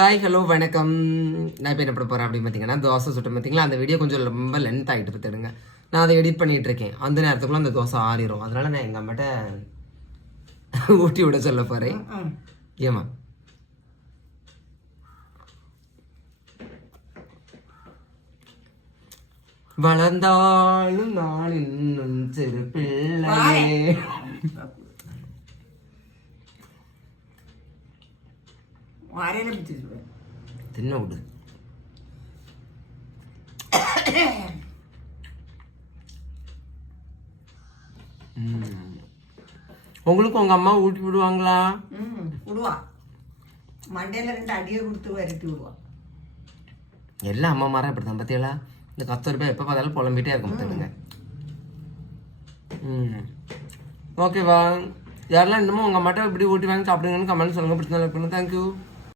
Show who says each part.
Speaker 1: Hi hello வணக்கம். நான் இப்போ என்ன பண்ண போகிறேன் அப்படின்னு பார்த்தீங்கன்னா தோசை சுட்டு பார்த்தீங்களா அந்த வீடியோ கொஞ்சம் ரொம்ப லென்த் ஆகிட்டு பார்த்துடுங்க நான் அதை எடிட் பண்ணிட்டு இருக்கேன். அந்த நேரத்துக்குள்ள அந்த தோசை ஆறிடும் அதனால நான் எங்கள் அம்மாட்ட ஊட்டி விட சொல்ல போகிறேன். ஏமா வளர்ந்தாலும் நான் இன்னும் சிறு பிள்ளையே
Speaker 2: வாரையில பிடிச்சிருவேன்
Speaker 1: தின்ன விடு. ம். உங்களுக்கு உங்க அம்மா ஊட்டி விடுவாங்களா?
Speaker 2: ம் விடுவா. மண்டையில ரெண்டு அடியை கொடுத்து விரட்டி விடுவா.
Speaker 1: எல்லா அம்மா மாரும் இப்படி தான் பார்த்தீங்களா இந்த கத்தூர் ரூபாய் எப்போ பார்த்தாலும் புலம்பிட்டே இருக்க மாட்டாங்க ம். ஓகேவா? யாரெல்லாம் இன்னமும் உங்கள் அம்மாட்ட இப்படி ஊட்டி வாங்கி சாப்பிடுங்கன்னு கமெண்ட் சொல்லுங்கள் பிடிச்சா இருக்கணும் தேங்க்யூ